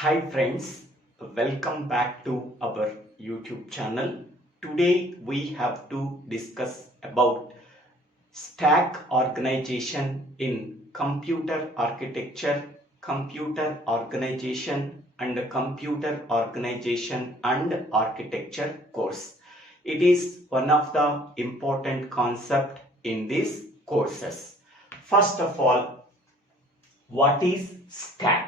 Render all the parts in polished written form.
Hi friends, welcome back to our YouTube channel. Today we have to discuss about stack organization in computer architecture, computer organization and computer organization and architecture course. It is one of the important concept in these courses. First of all, what is stack?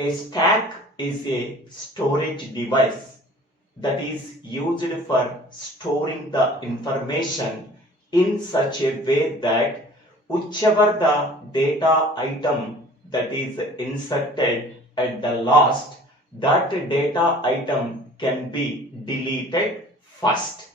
A stack is a storage device that is used for storing the information in such a way that whichever the data item that is inserted at the last, that data item can be deleted first.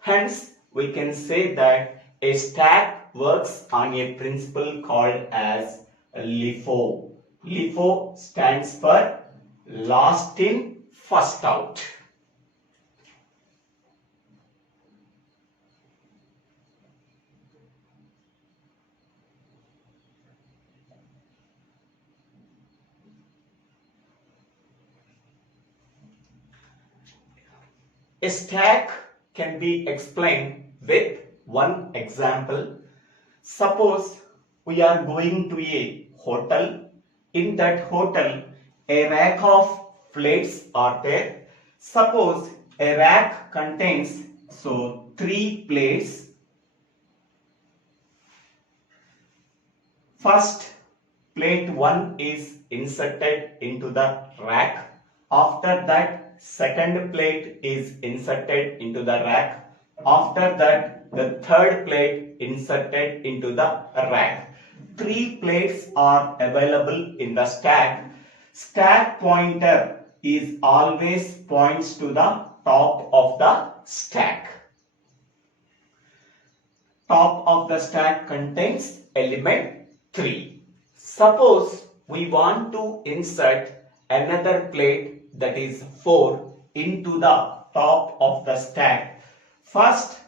Hence, we can say that a stack works on a principle called as LIFO. LIFO stands for last in, first out. A stack can be explained with one example. Suppose we are going to a hotel. In that hotel, a rack of plates are there. Suppose a rack contains 3 plates. First, plate 1 is inserted into the rack. After that, second plate is inserted into the rack. After that, the third plate inserted into the rack. 3 plates are available in the stack. Stack pointer is always points to the top of the stack. Top of the stack contains element 3. Suppose we want to insert another plate, that is 4, into the top of the stack. First,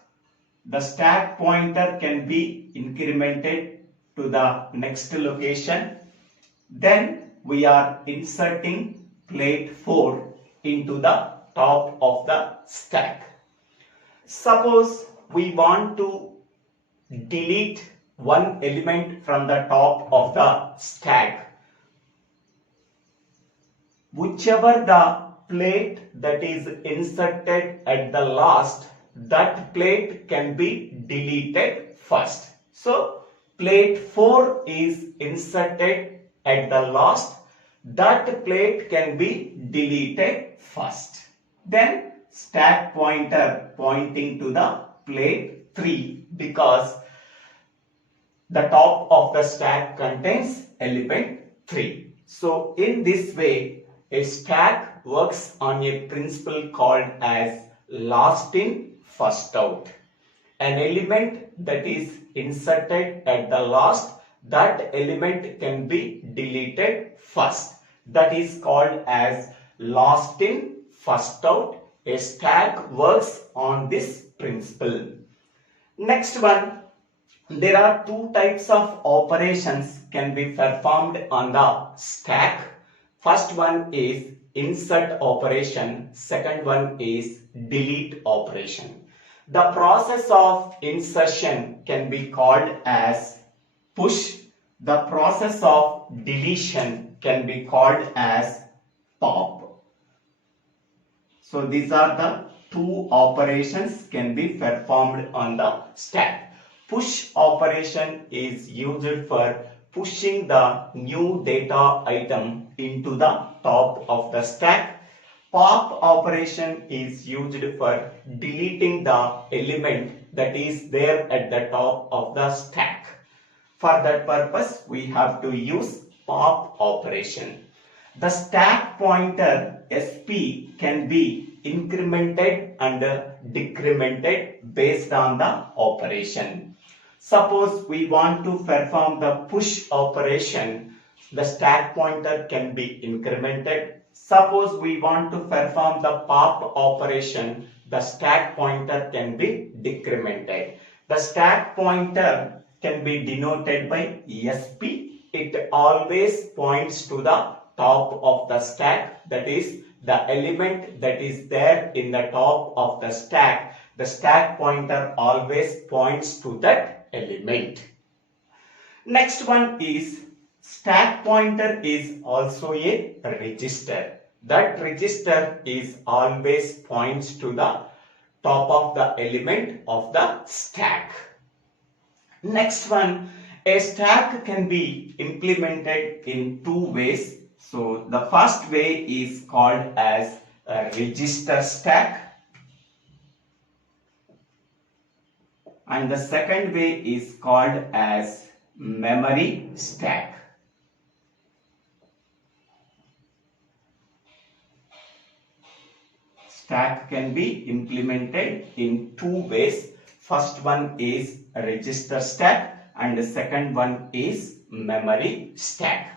the stack pointer can be incremented to the next location. Then we are inserting plate 4 into the top of the stack. Suppose we want to delete one element from the top of the stack. Whichever the plate that is inserted at the last, that plate can be deleted first. So plate 4 is inserted at the last, that plate can be deleted first. Then stack pointer pointing to the plate 3 because the top of the stack contains element 3. So in this way, a stack works on a principle called as last in, first out. An element that is inserted at the last, that element can be deleted first. That is called as last in, first out. A stack works on this principle. Next one, there are 2 types of operations can be performed on the stack. First one is insert operation, second one is delete operation. The process of insertion can be called as push. The process of deletion can be called as pop. So these are the 2 operations can be performed on the stack. Push operation is used for pushing the new data item into the top of the stack. Pop operation is used for deleting the element that is there at the top of the stack. For that purpose, we have to use pop operation. The stack pointer SP can be incremented and decremented based on the operation. Suppose we want to perform the push operation, the stack pointer can be incremented. Suppose we want to perform the pop operation, the stack pointer can be decremented. The stack pointer can be denoted by SP. It always points to the top of the stack, that is the element that is there in the top of the stack pointer always points to that element. Next one is stack pointer is also a register. That register is always points to the top of the element of the stack. Next one, a stack can be implemented in two ways. So the first way is called as a register stack, and the second way is called as memory stack. Stack can be implemented in two ways. First one is a register stack and the second one is memory stack.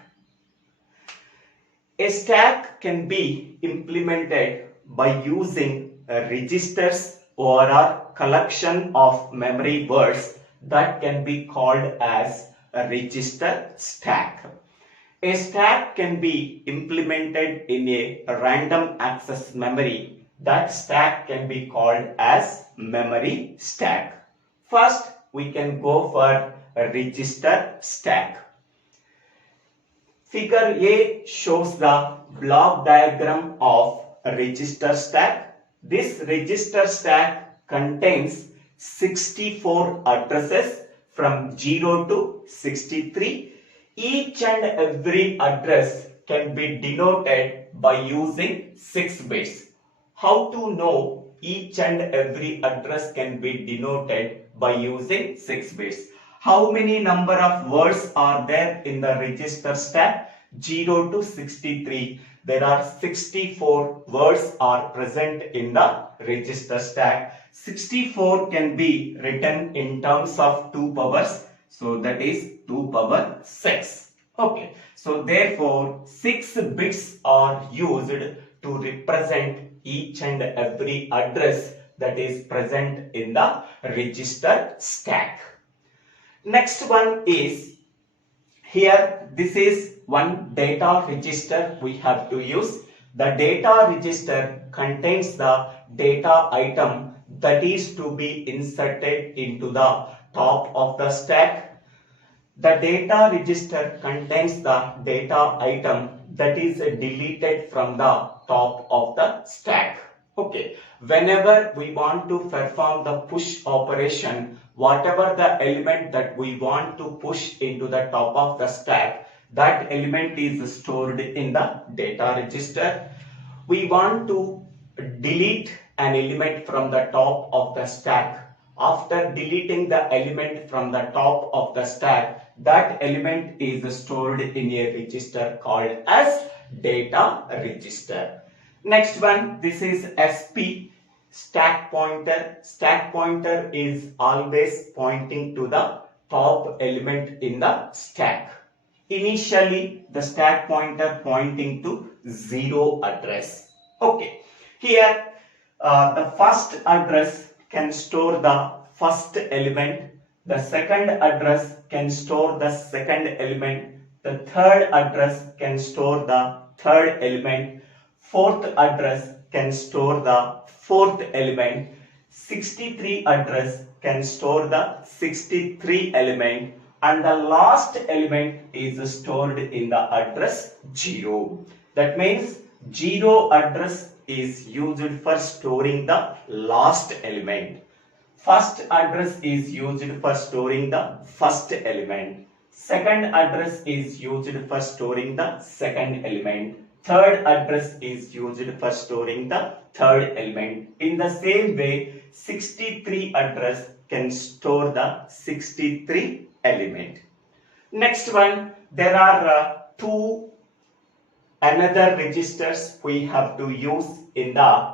A stack can be implemented by using registers or a collection of memory words that can be called as a register stack. A stack can be implemented in a random access memory. That stack can be called as memory stack. First, we can go for a register stack. Figure A shows the block diagram of a register stack. This register stack contains 64 addresses from 0 to 63. Each and every address can be denoted by using 6 bits. How to know each and every address can be denoted by using 6 bits? How many number of words are there in the register stack? 0 to 63. There are 64 words are present in the register stack. 64 can be written in terms of 2 powers. So that is 2 power 6. Okay. So therefore 6 bits are used to represent each and every address that is present in the register stack. Next one is, here this is one data register we have to use. The data register contains the data item that is to be inserted into the top of the stack. The data register contains the data item that is deleted from the top of the stack. Okay, whenever we want to perform the push operation, whatever the element that we want to push into the top of the stack, that element is stored in the data register. We want to delete an element from the top of the stack. After deleting the element from the top of the stack, that element is stored in a register called as data register. Next one, this is SP, stack pointer. Stack pointer is always pointing to the top element in the stack. Initially, the stack pointer pointing to 0 address. Okay, here the first address can store the first element. The second address can store the second element. The third address can store the third element. Fourth address can store the fourth element. 63 address can store the 63 element. And the last element is stored in the address 0. That means 0 address is used for storing the last element. First address is used for storing the first element. Second address is used for storing the second element. Third address is used for storing the third element. In the same way, 63 address can store the 63 element. Next one, there are two another registers we have to use in the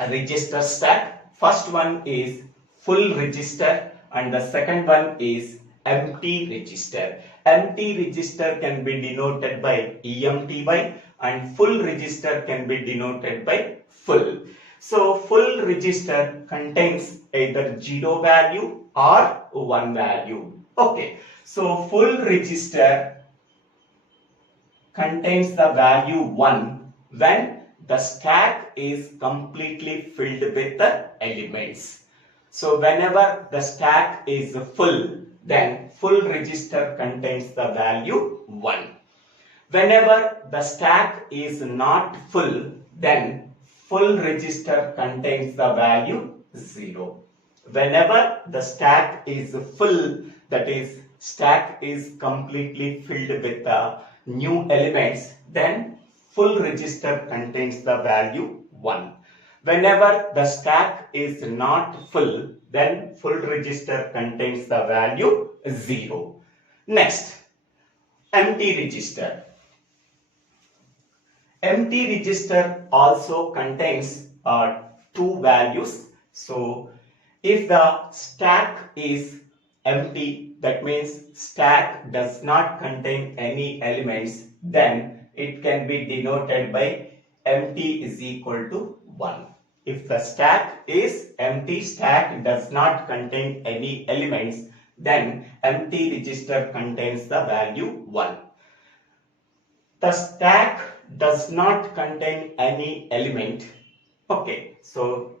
register stack. First one is full register and the second one is empty register. Empty register can be denoted by EMTY and full register can be denoted by full. So full register contains either 0 value or 1 value. Okay, so full register contains the value 1 when the stack is completely filled with the elements. So whenever the stack is full, then full register contains the value 1. Whenever the stack is not full, then full register contains the value 0. Whenever the stack is full, that is stack is completely filled with the new elements, then full register contains the value 1. Whenever the stack is not full, then full register contains the value 0. Next, empty register. Empty register also contains two values. So if the stack is empty, that means stack does not contain any elements, then it can be denoted by empty is equal to 1. If the stack is empty, stack does not contain any elements, then empty register contains the value 1. The stack does not contain any element. Okay, so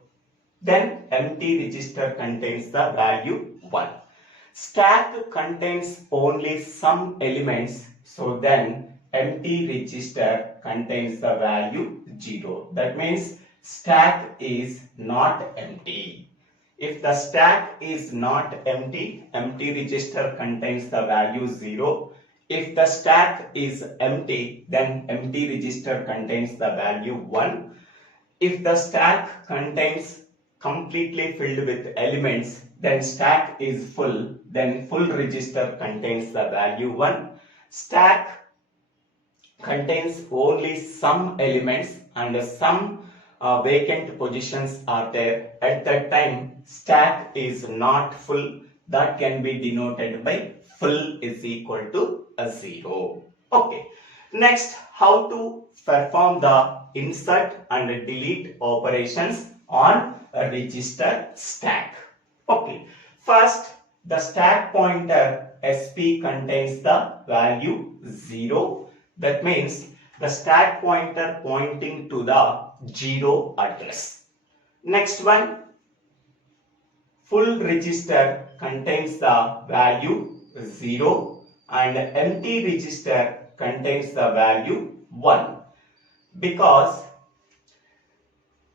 then empty register contains the value 1. Stack contains only some elements, so then empty register contains the value 0. That means stack is not empty. If the stack is not empty, empty register contains the value 0. If the stack is empty, then empty register contains the value 1. If the stack contains completely filled with elements, then stack is full, then full register contains the value 1. Stack contains only some elements and some vacant positions are there. At that time, stack is not full. That can be denoted by full is equal to 0. Okay. Next, how to perform the insert and delete operations on a register stack. Okay. First, the stack pointer SP contains the value 0. That means the stack pointer pointing to the 0 address. Next one, full register contains the value 0 and empty register contains the value 1 because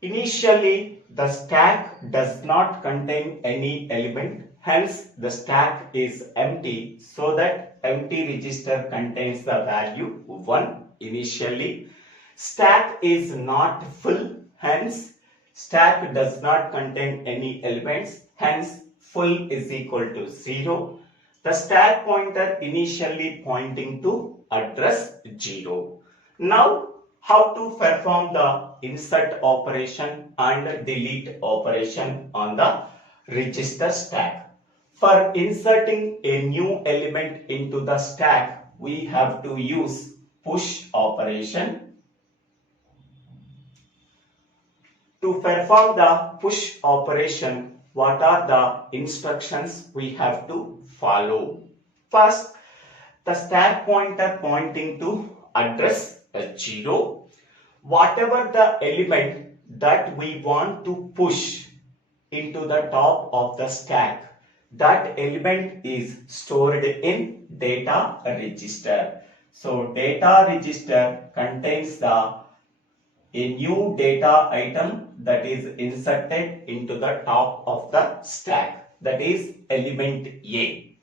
initially the stack does not contain any element, hence the stack is empty, so that empty register contains the value 1 initially. Stack is not full, hence stack does not contain any elements, hence full is equal to 0. The stack pointer initially pointing to address 0. Now, how to perform the insert operation and delete operation on the register stack. For inserting a new element into the stack, we have to use push operation. To perform the push operation, what are the instructions we have to follow? First, the stack pointer pointing to address 0. Whatever the element that we want to push into the top of the stack, that element is stored in data register. So data register contains a new data item that is inserted into the top of the stack, that is element A.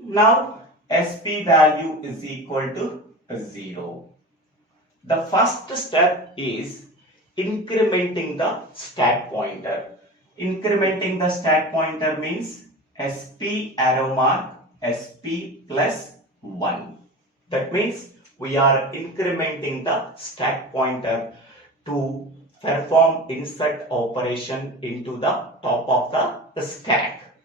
Now SP value is equal to 0. The first step is incrementing the stack pointer. Incrementing the stack pointer means SP arrow mark SP plus 1. That means we are incrementing the stack pointer to perform insert operation into the top of the stack.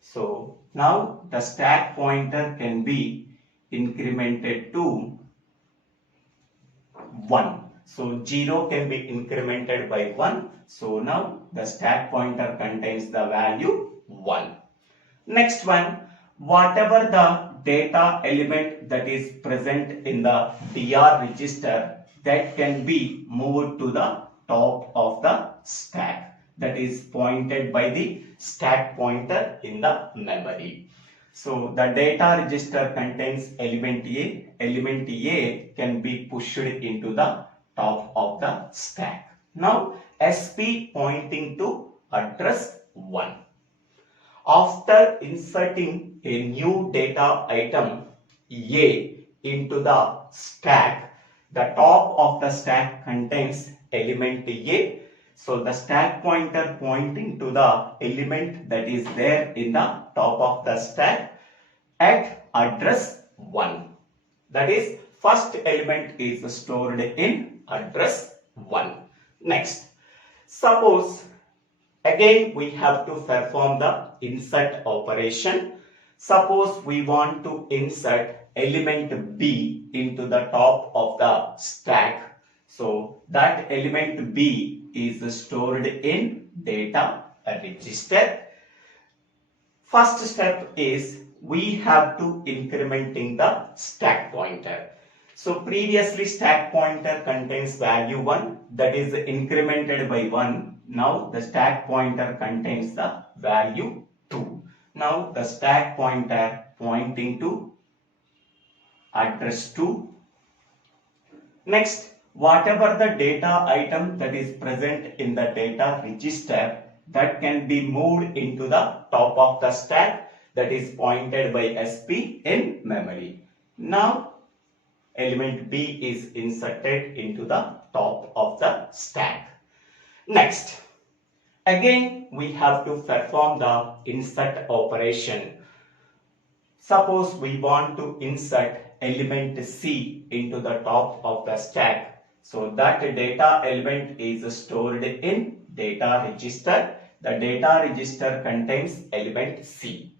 So now the stack pointer can be incremented to 1. So 0 can be incremented by 1. So now the stack pointer contains the value 1. Next one, whatever the data element that is present in the DR register that can be moved to the top of the stack, that is pointed by the stack pointer in the memory. So the data register contains element A. Element A can be pushed into the top of the stack. Now SP pointing to address 1. After inserting a new data item A into the stack, the top of the stack contains element A. So the stack pointer pointing to the element that is there in the top of the stack at address 1. That is, first element is stored in address 1. Next, suppose again we have to perform the insert operation. Suppose we want to insert element B into the top of the stack. So that element B is stored in data register. First step is we have to incrementing the stack pointer. So previously stack pointer contains value 1, that is incremented by 1. Now the stack pointer contains the value 2. Now the stack pointer pointing to address 2. Next, whatever the data item that is present in the data register that can be moved into the top of the stack, that is pointed by SP in memory. Now element B is inserted into the top of the stack. Next, again we have to perform the insert operation. Suppose we want to insert element C into the top of the stack. So that data element is stored in data register. The data register contains element C.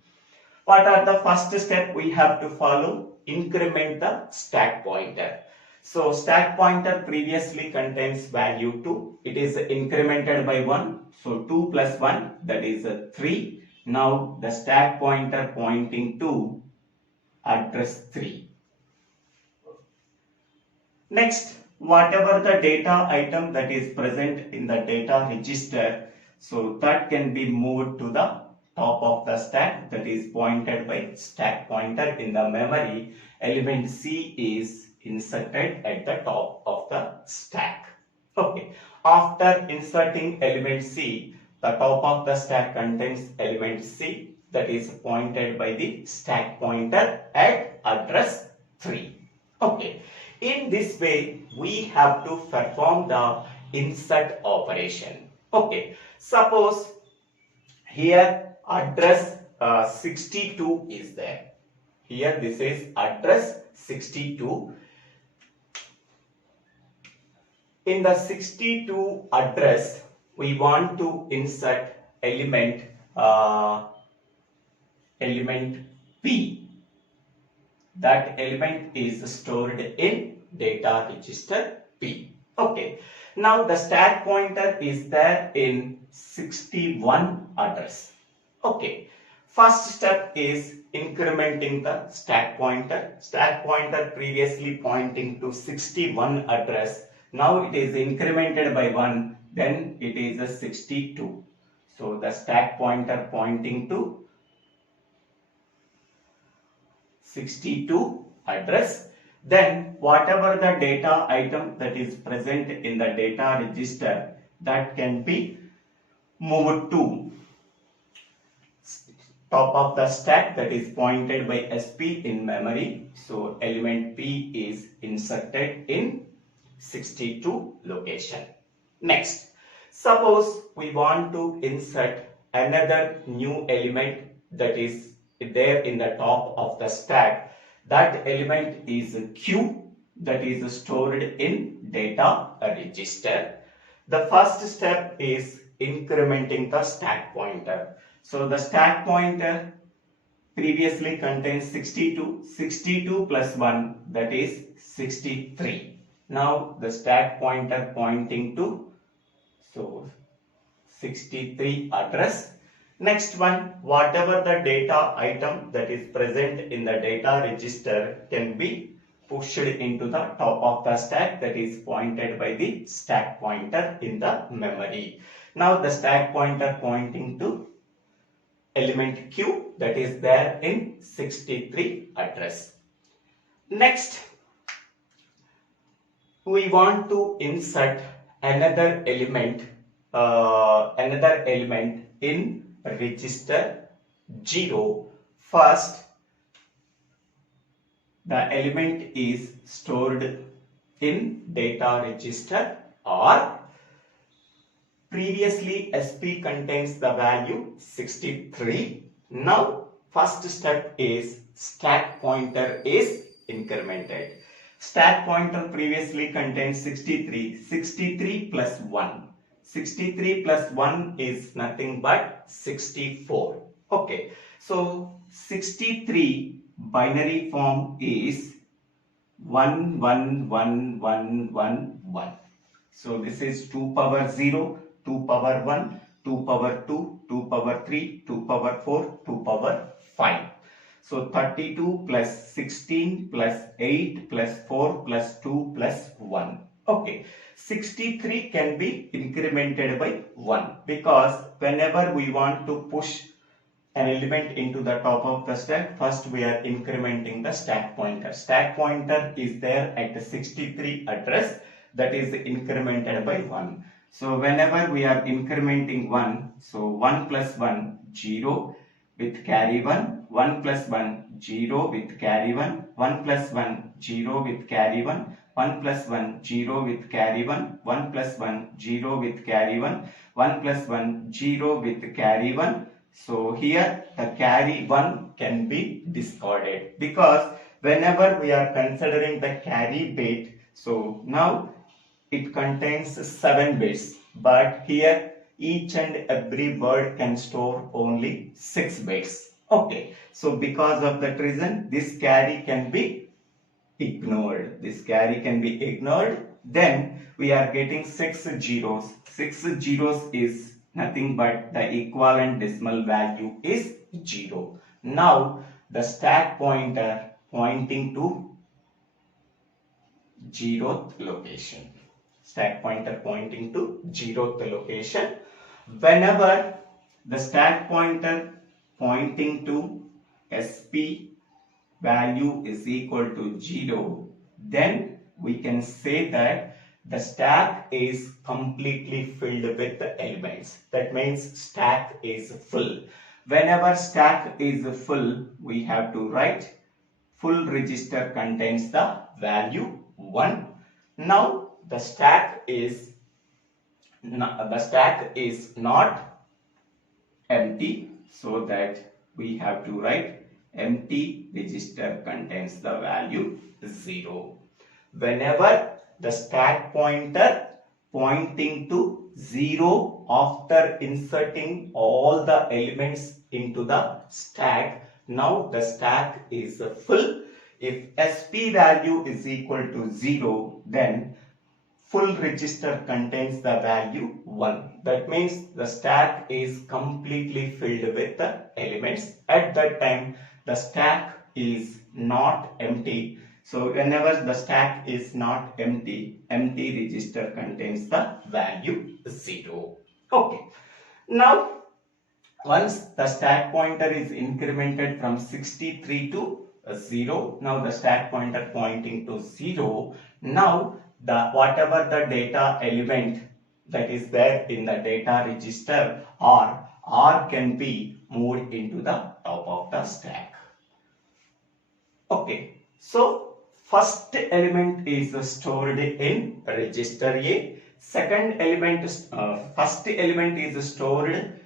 What are the first step we have to follow? Increment the stack pointer. So stack pointer previously contains value 2. It is incremented by 1. So 2 plus 1, that is 3. Now the stack pointer pointing to address 3. Next, whatever the data item that is present in the data register, so that can be moved to the top of the stack, that is pointed by stack pointer in the memory. Element C is inserted at the top of the stack. Okay. After inserting element C, the top of the stack contains element C, that is pointed by the stack pointer at address 3. Okay. In this way, we have to perform the insert operation. Okay. Suppose here address 62 is there. Here this is address 62. In the 62 address, we want to insert element P. That element is stored in data register P. Okay. Now the stack pointer is there in 61 address. Okay. First step is incrementing the stack pointer. Stack pointer previously pointing to 61 address. Now it is incremented by 1. Then it is a 62. So the stack pointer pointing to 62 address. Then whatever the data item that is present in the data register, that can be moved to top of the stack, that is pointed by SP in memory. So element P is inserted in 62 location. Next, suppose we want to insert another new element that is there in the top of the stack. That element is Q, that is stored in data register. The first step is incrementing the stack pointer. So the stack pointer previously contains 62. 62 plus 1, that is 63. Now the stack pointer pointing to 63 address. Next one, whatever the data item that is present in the data register can be pushed into the top of the stack, that is pointed by the stack pointer in the memory. Now the stack pointer pointing to element Q that is there in 63 address. Next, we want to insert another element in register 0. First, the element is stored in data register R. Previously SP contains the value 63. Now first step is stack pointer is incremented. Stack pointer previously contains 63. 63 plus 1. 63 plus 1 is nothing but 64. Okay. So 63 binary form is 11111. So this is 2 power 0, 2 power 1, 2 power 2, 2 power 3, 2 power 4, 2 power 5. So 32 plus 16 plus 8 plus 4 plus 2 plus 1. Okay. 63 can be incremented by 1 because whenever we want to push an element into the top of the stack, first we are incrementing the stack pointer. Stack pointer is there at the 63 address, that is incremented by 1. So whenever we are incrementing 1, so 1 plus 1, 0 with carry 1, 1 plus 1, 0 with carry 1, 1 plus 1, 0 with carry 1, 1 plus 1, 0 with carry 1, 1 plus 1, 0 with carry 1, 1 plus 1, 0 with carry 1. So here the carry 1 can be discarded because whenever we are considering the carry bit, so now it contains 7 bits, but here each and every word can store only 6 bits. Okay, so because of that reason, this carry can be ignored. This carry can be ignored. Then we are getting 6 zeros. 6 zeros is nothing but the equivalent decimal value is 0. Now the stack pointer pointing to 0th location. Stack pointer pointing to 0th location. Whenever the stack pointer pointing to SP value is equal to 0, then we can say that the stack is completely filled with the elements. That means stack is full. Whenever stack is full, we have to write full register contains the value 1. Now the stack is not empty, so that we have to write empty register contains the value 0. Whenever the stack pointer pointing to 0 after inserting all the elements into the stack, now the stack is full. If SP value is equal to 0, then full register contains the value 1. That means the stack is completely filled with the elements. At that time, the stack is not empty. So whenever the stack is not empty, empty register contains the value 0. Okay. Now, once the stack pointer is incremented from 63 to 0, now the stack pointer pointing to 0, now whatever the data element that is there in the data register R can be moved into the top of the stack. Okay, so first element is stored in register A. Second element, first element is stored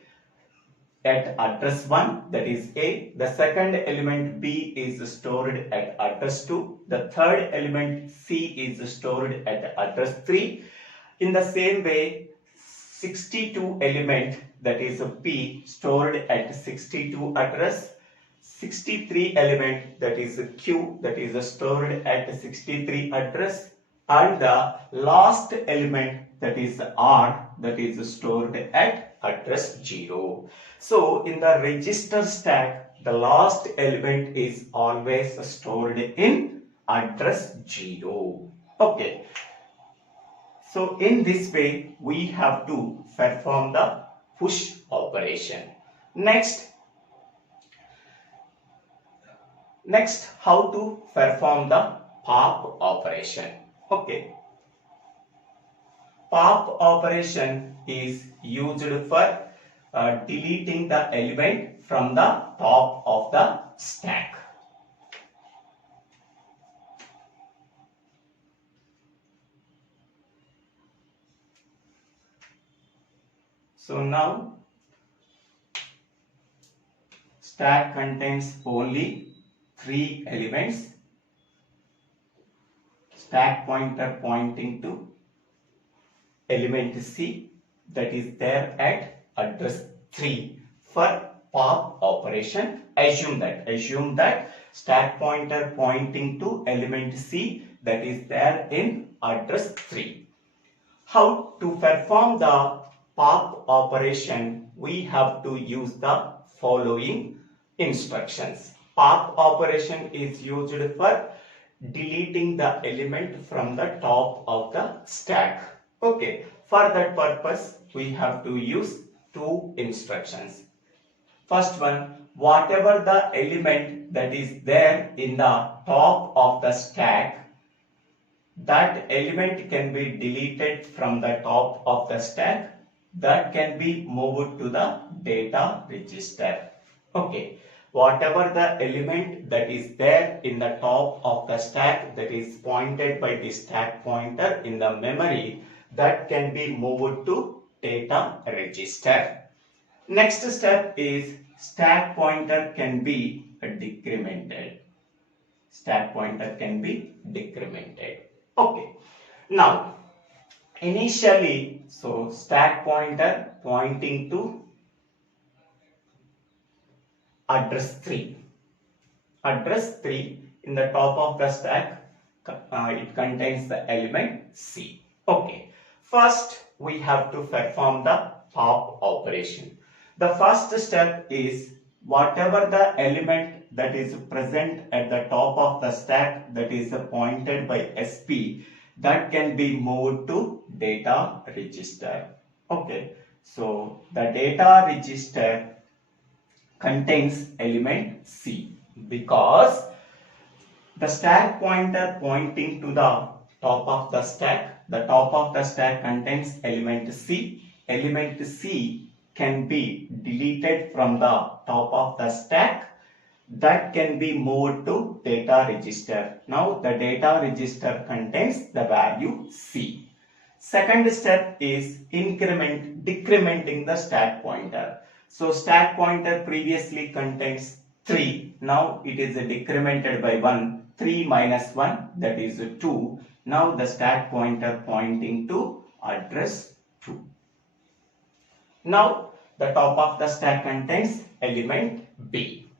at address 1, that is A. The second element B is stored at address 2. The third element C is stored at address 3. In the same way, 62 element, that is P, stored at 62 address. 63 element, that is Q, that is stored at 63 address. And the last element, that is R, that is stored at address 0. So in the register stack, the last element is always stored in address 0. Okay. So in this way, we have to perform the push operation. Next, how to perform the pop operation. Okay. Pop operation is used for deleting the element from the top of the stack. So now stack contains only 3 elements. Stack pointer pointing to element C, that is there at address 3 for pop operation. Assume that stack pointer pointing to element C, that is there in address 3. How to perform the pop operation? We have to use the following instructions. Pop operation is used for deleting the element from the top of the stack. Okay, for that purpose, we have to use 2 instructions. First one, whatever the element that is there in the top of the stack, that element can be deleted from the top of the stack, that can be moved to the data register. Okay, whatever the element that is there in the top of the stack, that is pointed by the stack pointer in the memory, that can be moved to data register. Next step is stack pointer can be decremented. Stack pointer can be decremented. Okay. Now, initially, so stack pointer pointing to address 3. Address 3 in the top of the stack, it contains the element C. Okay. First, we have to perform the pop operation. The first step is whatever the element that is present at the top of the stack, that is pointed by SP, that can be moved to data register. Okay, so the data register contains element C because the stack pointer pointing to the top of the stack, the top of the stack contains element C. Element C can be deleted from the top of the stack, that can be moved to data register. Now the data register contains the value C. Second step is decrementing the stack pointer. So stack pointer previously contains 3. Now it is decremented by 1. 3 minus 1, that is 2. Now the stack pointer pointing to address 2. Now the top of the stack contains element B.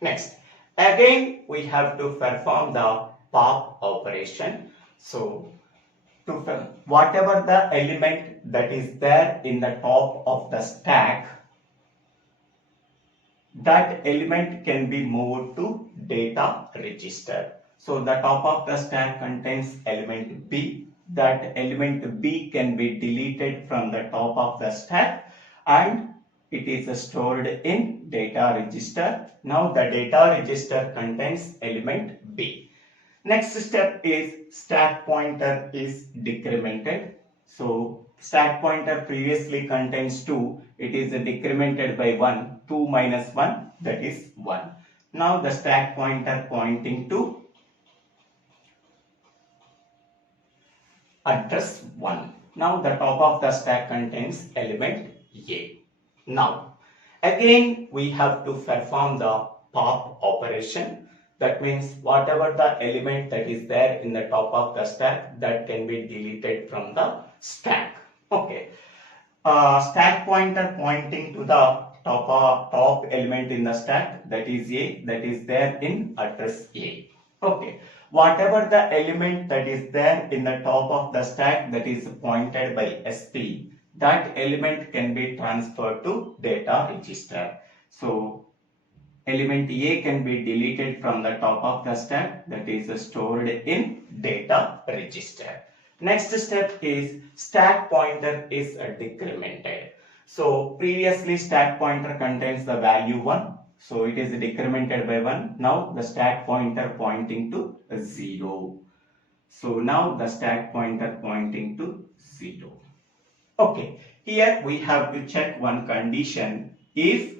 Next, again we have to perform the pop operation. So whatever the element that is there in the top of the stack, that element can be moved to data register. So the top of the stack contains element B. That element B can be deleted from the top of the stack and it is stored in data register. Now the data register contains element B. Next step is stack pointer is decremented. So stack pointer previously contains 2. It is decremented by 1. 2 minus 1, that is 1. Now the stack pointer pointing to address 1. Now the top of the stack contains element A. Now again we have to perform the pop operation. That means whatever the element that is there in the top of the stack, that can be deleted from the stack. Okay. Stack pointer pointing to the top element in the stack, that is A, that is there in address A. Okay. Whatever the element that is there in the top of the stack, that is pointed by SP, that element can be transferred to data register. So element A can be deleted from the top of the stack, that is stored in data register. Next step is stack pointer is decremented. So previously stack pointer contains the value 1. So it is decremented by 1. Now the stack pointer pointing to 0. So now the stack pointer pointing to 0. Okay, here we have to check one condition. If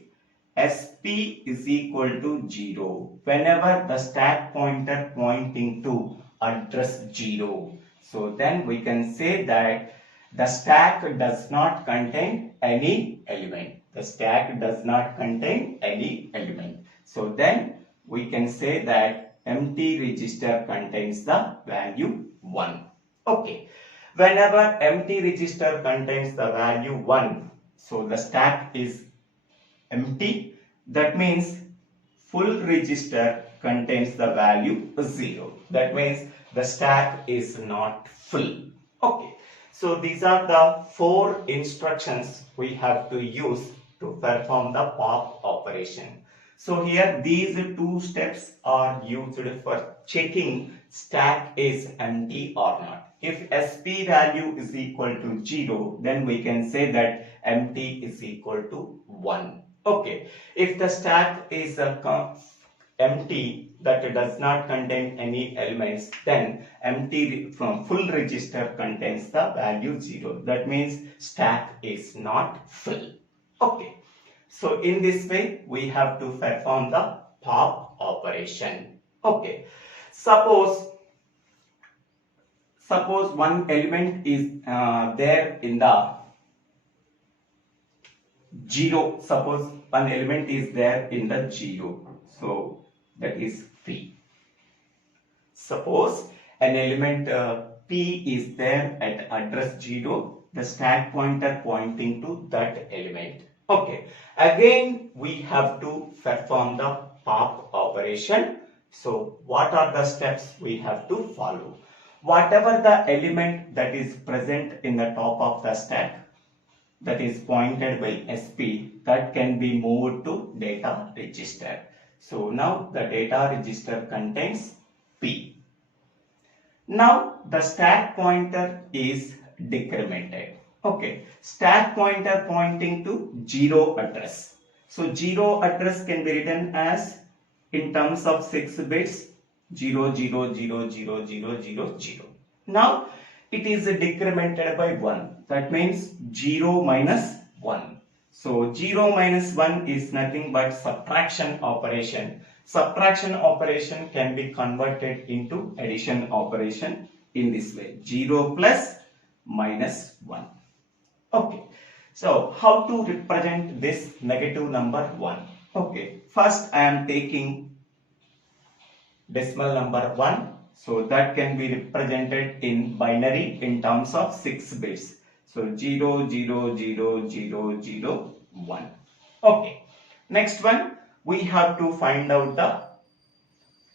SP is equal to 0, whenever the stack pointer pointing to address 0, so then we can say that the stack does not contain any element. The stack does not contain any element. So then we can say that empty register contains the value 1. Okay. Whenever empty register contains the value 1, so the stack is empty. That means full register contains the value 0. That means the stack is not full. Okay. So these are the 4 instructions we have to use to perform the pop operation. So here these 2 steps are used for checking stack is empty or not. If SP value is equal to 0, then we can say that empty is equal to 1. Okay. If the stack is empty, that does not contain any elements, then empty from full register contains the value 0. That means stack is not full. Okay. So in this way, we have to perform the pop operation. Okay. Suppose one element is there in the 0. Suppose one element is there in the 0. So that is P. Suppose an element P is there at address 0. The stack pointer pointing to that element. Okay. Again, we have to perform the pop operation. So what are the steps we have to follow? Whatever the element that is present in the top of the stack, that is pointed by SP, that can be moved to data register. So now the data register contains P. Now the stack pointer is decremented. Okay, stack pointer pointing to 0 address. So 0 address can be written as in terms of 6 bits 0 0 0 0 0 0 0. Now it is decremented by 1. That means 0 minus 1. So 0 minus 1 is nothing but subtraction operation. Subtraction operation can be converted into addition operation in this way. 0 plus minus 1. Okay. So how to represent this negative number 1? Okay. First I am taking decimal number 1. So that can be represented in binary in terms of 6 bits. So 0 0 0 0 0 1. Okay. Next one, we have to find out the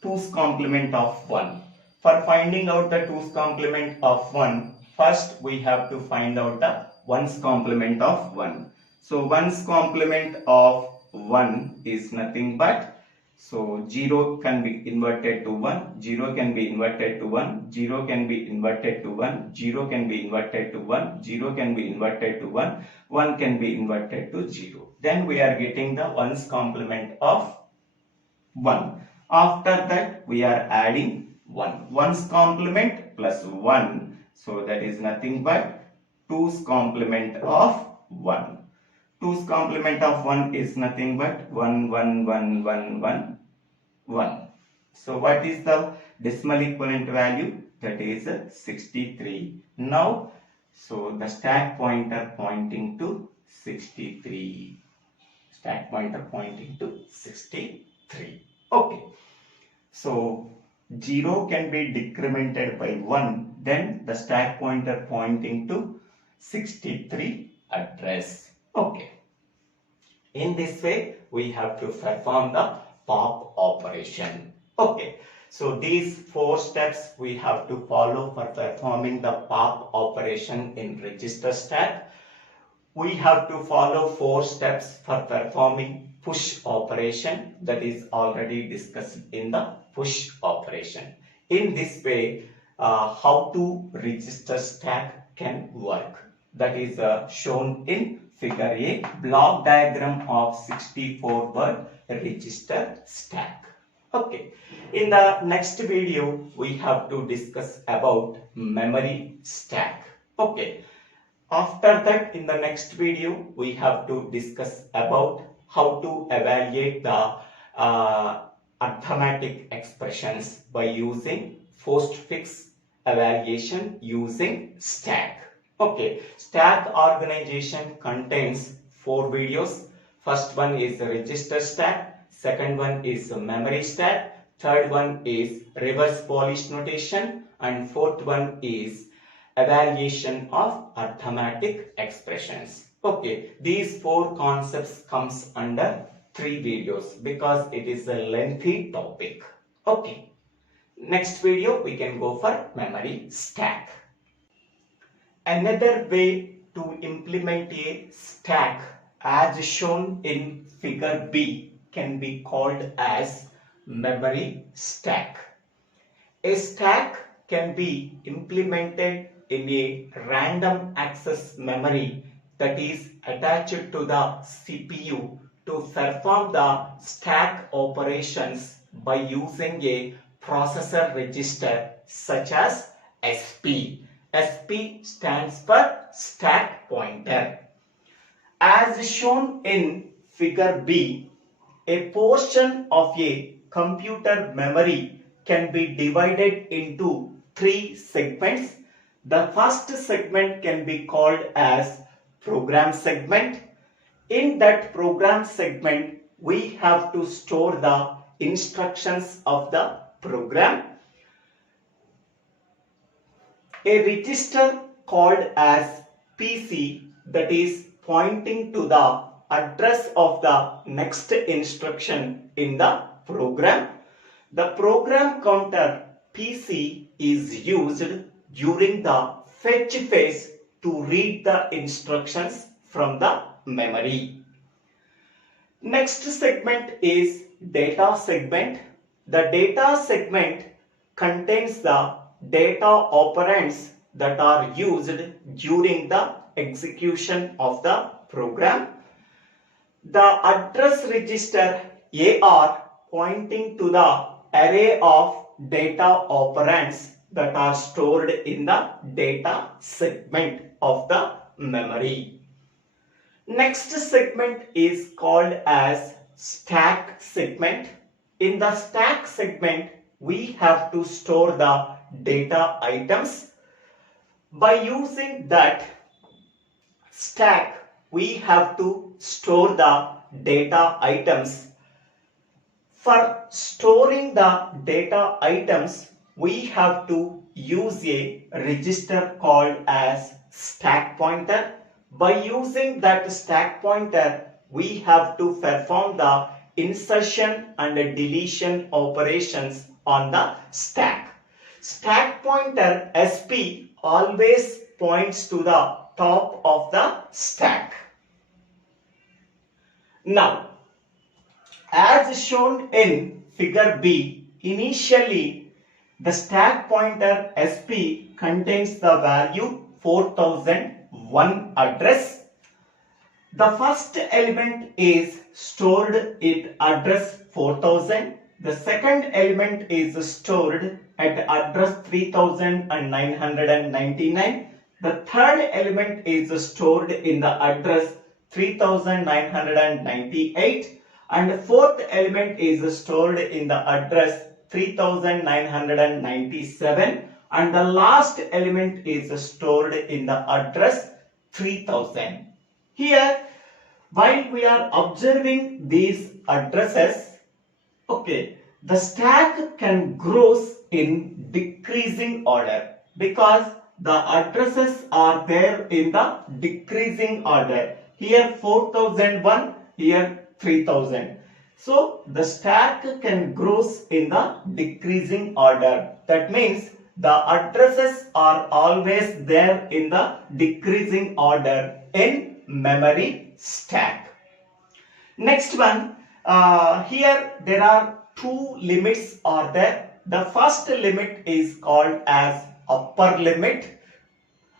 2's complement of 1. For finding out the 2's complement of 1, first we have to find out the 1's complement of 1. So 1's complement of 1 is nothing but, so 0 can be inverted to 1, 0 can be inverted to 1, 0 can be inverted to 1, 0 can be inverted to 1, 0 can be inverted to 1, 1 can be inverted to 0. Then we are getting the 1's complement of 1. After that we are adding 1. 1's complement plus 1. So that is nothing but 2's complement of 1. 2's complement of 1 is nothing but 1 1 1 1 1 1. So what is the decimal equivalent value? That is 63. Now, so the stack pointer pointing to 63. Stack pointer pointing to 63. Okay. So 0 can be decremented by 1. Then the stack pointer pointing to 63 address. Okay. In this way, we have to perform the pop operation. Okay. So these 4 steps we have to follow for performing the pop operation in register stack. we have to follow 4 steps for performing push operation, that is already discussed in the push operation. In this way, how to register stack can work. That is shown in figure A, block diagram of 64 word register stack. Okay, in the next video we have to discuss about memory stack. Okay, after that in the next video we have to discuss about how to evaluate the arithmetic expressions by using postfix evaluation using stack. Okay, stack organization contains 4 videos. First one is register stack, second one is memory stack, third one is reverse Polish notation, and fourth one is evaluation of arithmetic expressions. Okay, these 4 concepts comes under 3 videos because it is a lengthy topic. Okay, next video we can go for memory stack. Another way to implement a stack as shown in figure B can be called as memory stack. A stack can be implemented in a random access memory that is attached to the CPU to perform the stack operations by using a processor register such as SP. SP stands for stack pointer. As shown in figure B, a portion of a computer memory can be divided into 3 segments. The first segment can be called as program segment. In that program segment, we have to store the instructions of the program. A register called as PC, that is pointing to the address of the next instruction in the program. The program counter PC is used during the fetch phase to read the instructions from the memory. Next segment is data segment. The data segment contains the data operands that are used during the execution of the program. The address register AR pointing to the array of data operands that are stored in the data segment of the memory. Next segment is called as stack segment. In the stack segment, we have to store the data items. By using that stack, we have to store the data items. For storing the data items, we have to use a register called as stack pointer. By using that stack pointer, we have to perform the insertion and deletion operations on the stack. Stack pointer SP always points to the top of the stack. Now, as shown in figure B, initially the stack pointer SP contains the value 4001 address. The first element is stored at address 4000. The second element is stored at address 3999. The third element is stored in the address 3998. And the fourth element is stored in the address 3997. And the last element is stored in the address 3000. Here, while we are observing these addresses, okay, the stack can grow in decreasing order because the addresses are there in the decreasing order. Here 4001, here 3000. So the stack can grow in the decreasing order. That means the addresses are always there in the decreasing order in memory stack. Next one, here there are two limits are there. The first limit is called as upper limit.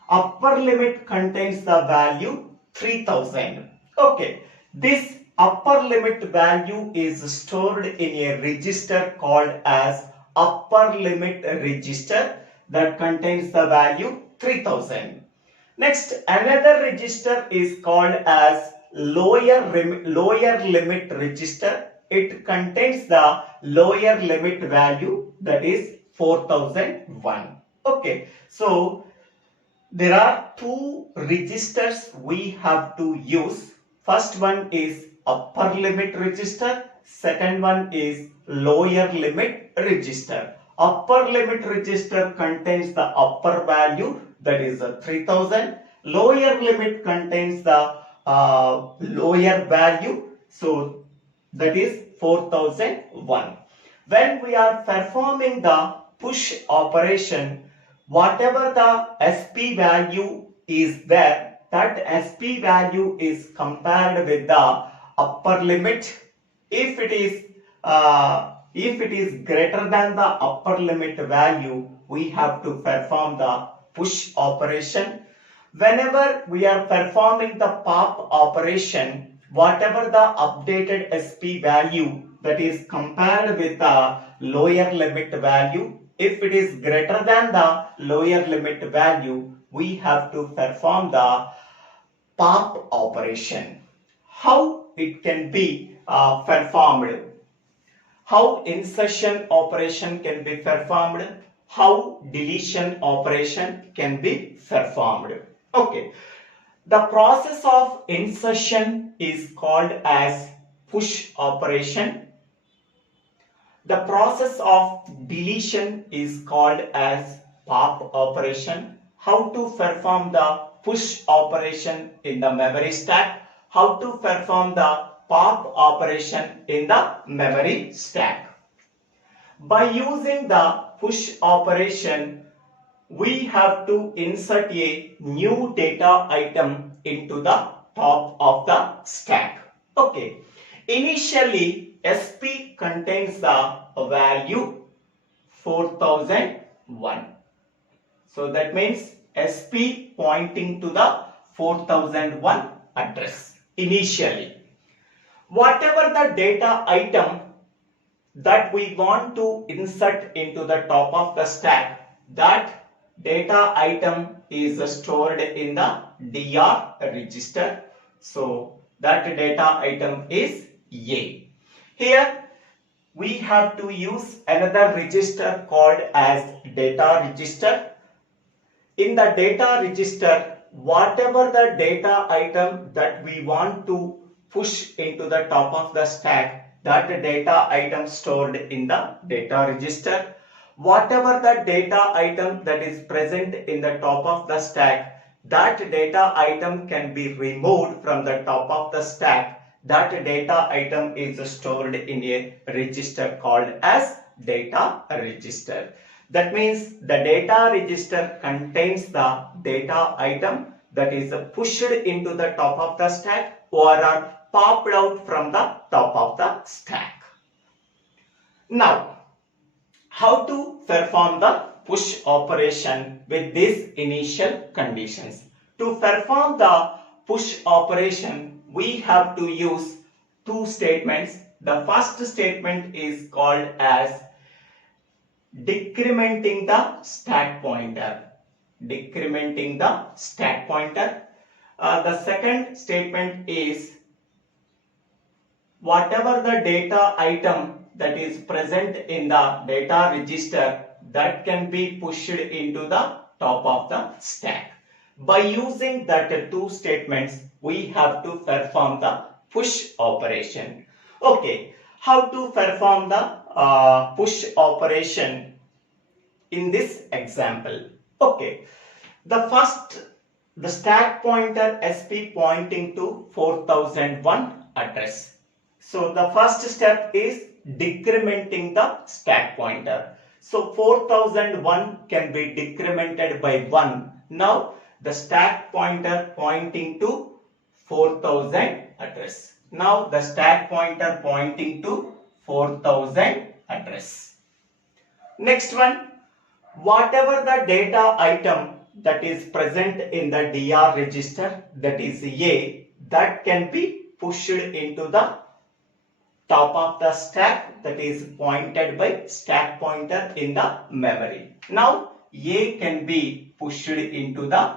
Upper limit contains the value 3000. Okay, this upper limit value is stored in a register called as upper limit register that contains the value 3000. Next, another register is called as lower limit register. It contains the lower limit value, that is 4001. Okay, so there are two registers we have to use. First one is upper limit register. Second one is lower limit register. Upper limit register contains the upper value, that is 3000. Lower limit contains the lower value, so that is 4001. When we are performing the push operation, whatever the SP value is there, that SP value is compared with the upper limit. If it is greater than the upper limit value, we have to perform the push operation. Whenever we are performing the pop operation, whatever the updated SP value that is compared with the lower limit value, if it is greater than the lower limit value, we have to perform the pop operation. How it can be performed? How insertion operation can be performed? How deletion operation can be performed? Okay, the process of insertion is called as push operation. The process of deletion is called as pop operation. How to perform the push operation in the memory stack? How to perform the pop operation in the memory stack? By using the push operation, we have to insert a new data item into the top of the stack. Okay, initially SP contains the value 4001. So that means SP pointing to the 4001 address initially. Whatever the data item that we want to insert into the top of the stack, that data item is stored in the DR register. So that data item is A. Here we have to use another register called as data register. In the data register, whatever the data item that we want to push into the top of the stack, that data item stored in the data register. Whatever the data item that is present in the top of the stack, that data item can be removed from the top of the stack. That data item is stored in a register called as data register. That means the data register contains the data item that is pushed into the top of the stack or are popped out from the top of the stack. Now, how to perform the push operation with these initial conditions? To perform the push operation, we have to use two statements. The first statement is called as decrementing the stack pointer. Decrementing the stack pointer. The second statement is whatever the data item that is present in the data register that can be pushed into the top of the stack. By using that two statements, we have to perform the push operation. Okay, how to perform the push operation in this example? Okay, the stack pointer SP pointing to 4001 address. So the first step is decrementing the stack pointer. So 4001 can be decremented by 1. Now the stack pointer pointing to 4000 address. Now the stack pointer pointing to 4000 address. Next one, whatever the data item that is present in the DR register, that is A, that can be pushed into the top of the stack, that is pointed by stack pointer in the memory. Now A can be pushed into the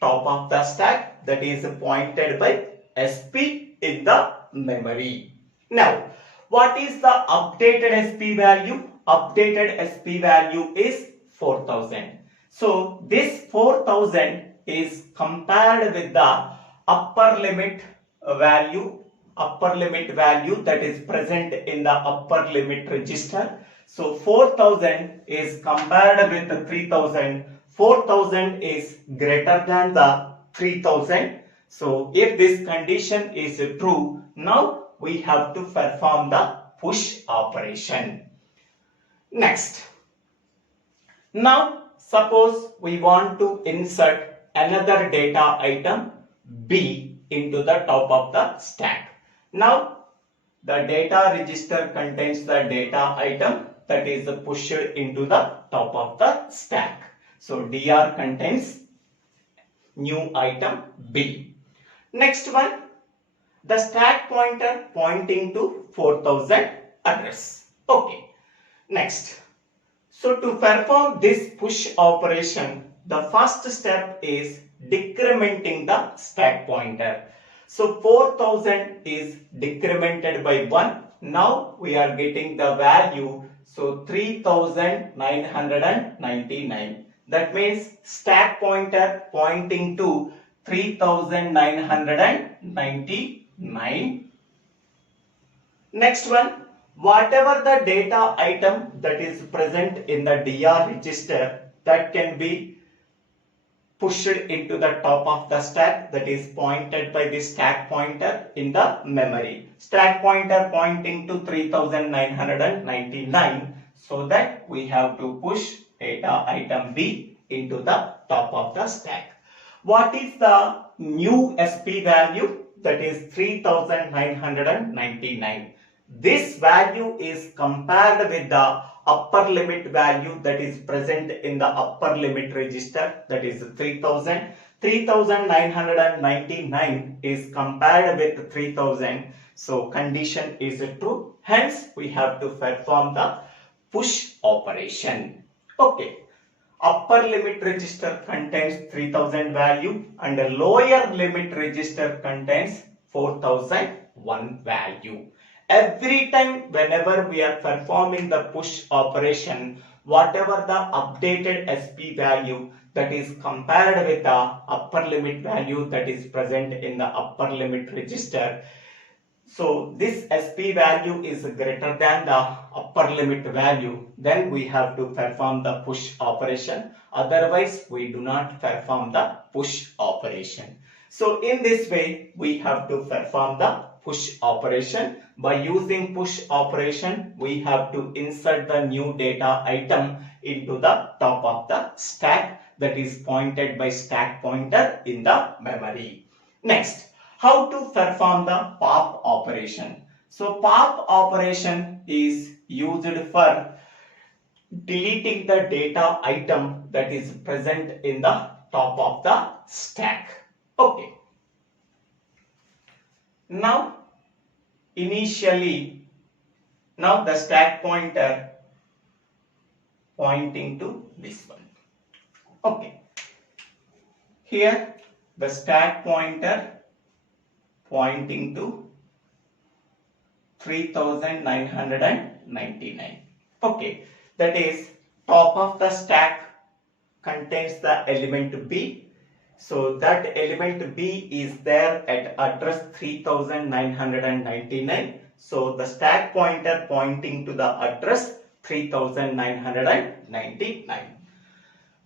top of the stack, that is pointed by SP in the memory. Now what is the updated SP value? Updated SP value is 4000. So this 4000 is compared with the upper limit value that is present in the upper limit register. So 4000 is compared with the 3000. 4000 is greater than the 3000. So if this condition is true, now we have to perform the push operation. Next, now suppose we want to insert another data item B into the top of the stack. Now the data register contains the data item that is pushed into the top of the stack. So DR contains new item B. Next one, the stack pointer pointing to 4000 address. Okay. Next, so to perform this push operation, the first step is decrementing the stack pointer. So 4000 is decremented by 1. Now we are getting the value, so 3999. That means stack pointer pointing to 3999. Next one, whatever the data item that is present in the DR register that can be pushed into the top of the stack, that is pointed by the stack pointer in the memory. Stack pointer pointing to 3999, so that we have to push data item B into the top of the stack. What is the new SP value? That is 3999. This value is compared with the upper limit value that is present in the upper limit register, that is 3000. 3999 is compared with 3000. So condition is true. Hence we have to perform the push operation. Okay. Upper limit register contains 3000 value and a lower limit register contains 4001 value. Every time whenever we are performing the push operation, whatever the updated SP value that is compared with the upper limit value that is present in the upper limit register, so this SP value is greater than the upper limit value, then we have to perform the push operation. Otherwise we do not perform the push operation. So in this way we have to perform the push operation. By using push operation, we have to insert the new data item into the top of the stack that is pointed by stack pointer in the memory. Next, how to perform the pop operation? So pop operation is used for deleting the data item that is present in the top of the stack. Okay. Now initially, now the stack pointer pointing to this one. Okay. Here the stack pointer pointing to 3999. Okay. That is top of the stack contains the element B. So that element B is there at address 3999. So the stack pointer pointing to the address 3999.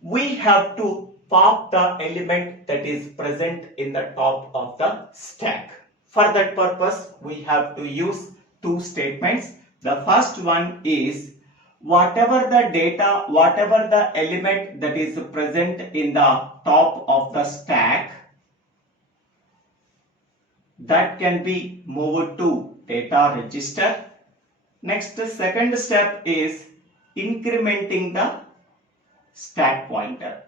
We have to pop the element that is present in the top of the stack. For that purpose, we have to use two statements. The first one is whatever the element that is present in the top of the stack, that can be moved to data register. Next, the second step is incrementing the stack pointer.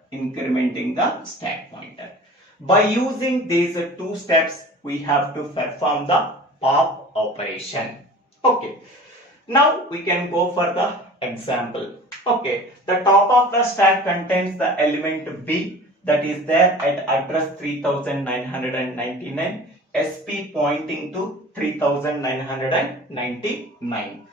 By using these two steps, we have to perform the pop operation. Okay. Now we can go for the example. Okay. The top of the stack contains the element B that is there at address 3999, SP pointing to 3999.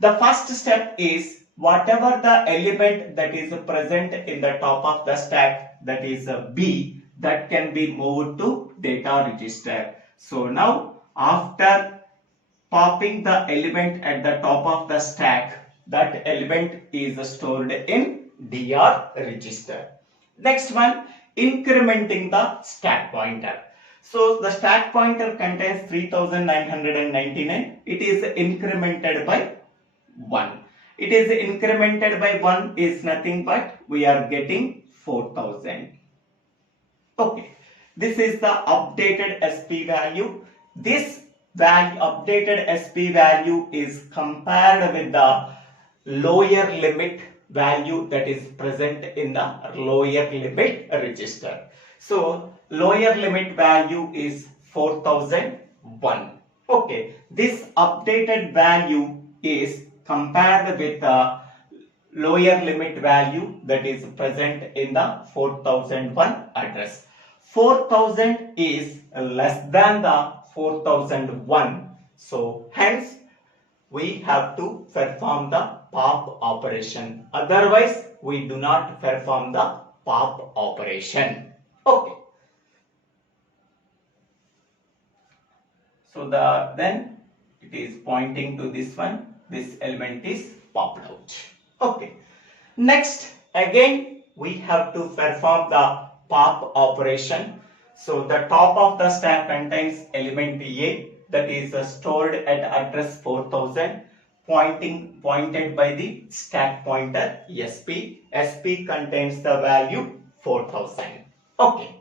The first step is whatever the element that is present in the top of the stack, that is B, that can be moved to data register. So now after popping the element at the top of the stack, that element is stored in DR register. Next one, incrementing the stack pointer. So the stack pointer contains 3999. It is incremented by 1. It is incremented by 1 is nothing but we are getting 4000. Okay. This is the updated SP value. This updated SP value is compared with the lower limit value that is present in the lower limit register. So lower limit value is 4001. Okay, this updated value is compared with the lower limit value that is present in the 4001 address. 4000 is less than the 4001. So hence we have to perform the pop operation. Otherwise we do not perform the pop operation. Okay. So then it is pointing to this one. This element is popped out. Okay. Next, again we have to perform the pop operation. So the top of the stack contains element A that is stored at address 4000, pointed by the stack pointer SP. SP contains the value 4000. Okay.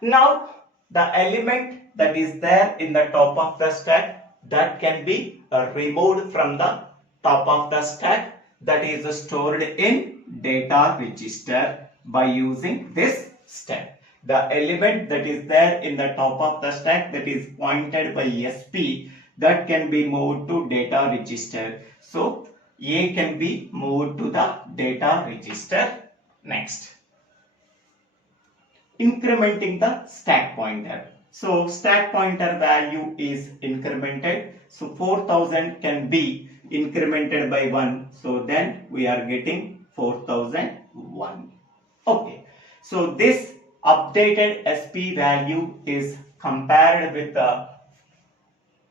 Now the element that is there in the top of the stack, that can be removed from the top of the stack, that is stored in data register by using this step. The element that is there in the top of the stack that is pointed by SP, that can be moved to data register. So A can be moved to the data register. Next, incrementing the stack pointer. So stack pointer value is incremented. So 4000 can be incremented by 1. So then we are getting 4001. Okay. So this updated SP value is compared with the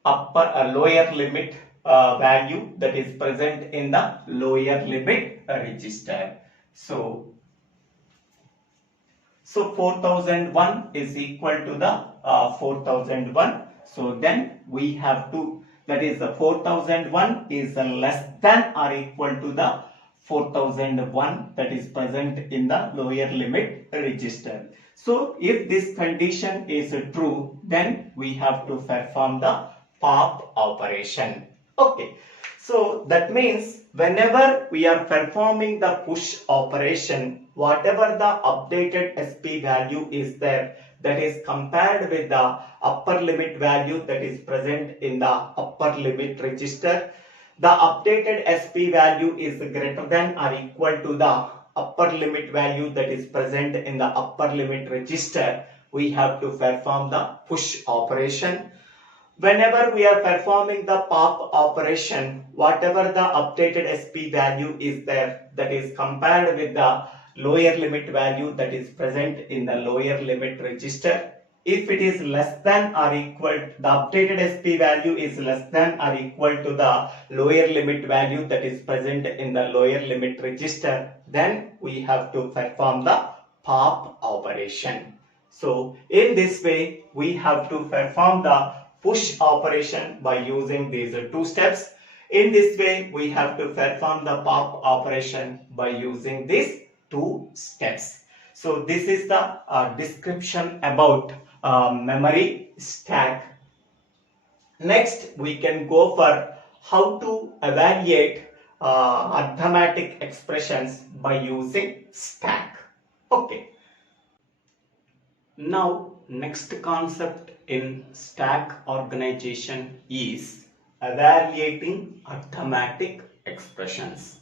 lower limit value that is present in the lower limit register. So 4001 is equal to the 4001. So then we have to, that is the 4001 is less than or equal to the 4001 that is present in the lower limit register. So if this condition is true, then we have to perform the pop operation. Okay. So that means whenever we are performing the push operation, whatever the updated SP value is there, that is compared with the upper limit value that is present in the upper limit register, the updated SP value is greater than or equal to the upper limit value that is present in the upper limit register, we have to perform the push operation. Whenever we are performing the pop operation, whatever the updated SP value is there, that is compared with the lower limit value that is present in the lower limit register. If it is less than or equal, the updated SP value is less than or equal to the lower limit value that is present in the lower limit register, then we have to perform the pop operation. So in this way, we have to perform the push operation by using these two steps. In this way, we have to perform the pop operation by using these two steps. So this is the description about memory stack Next, we can go for how to evaluate arithmetic expressions by using stack. Okay. Now, next concept in stack organization is evaluating arithmetic expressions.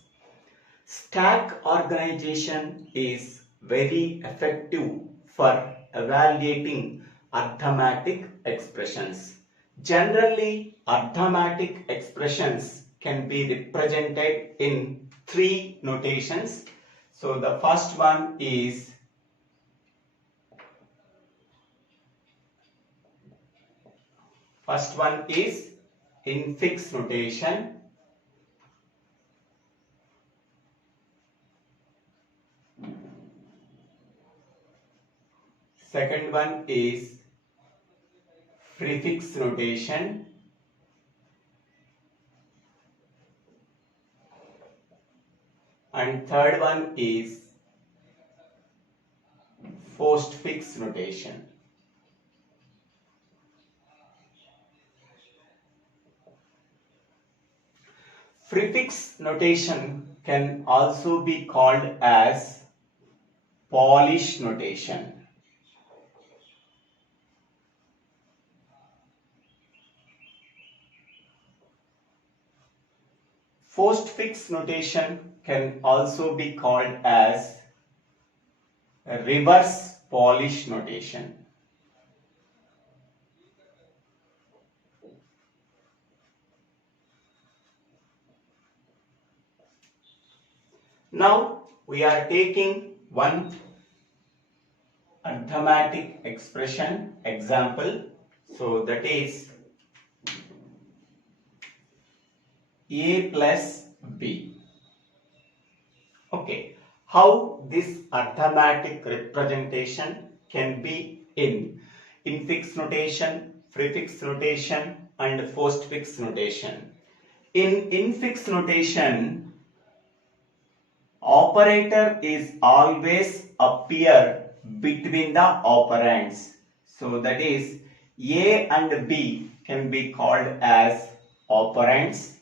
Stack organization is very effective for evaluating arithmetic expressions. Generally, arithmetic expressions can be represented in three notations. So the first one is infix notation. Second one is prefix notation. And third one is postfix notation. Prefix notation can also be called as Polish notation. Postfix notation can also be called as reverse Polish notation. Now we are taking one arithmetic expression example. So that is A plus B. Okay. How this arithmetic representation can be in infix notation, prefix notation and postfix notation. In infix notation, operator is always appear between the operands. So that is A and B can be called as operands.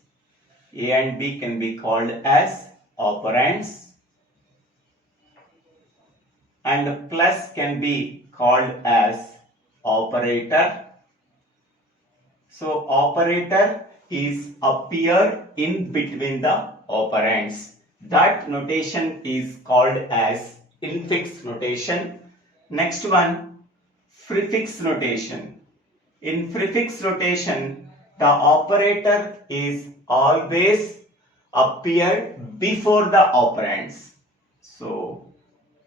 A and B can be called as operands. And plus can be called as operator. So operator is appeared in between the operands. That notation is called as infix notation. Next one, prefix notation. In prefix notation, the operator is always appeared before the operands. So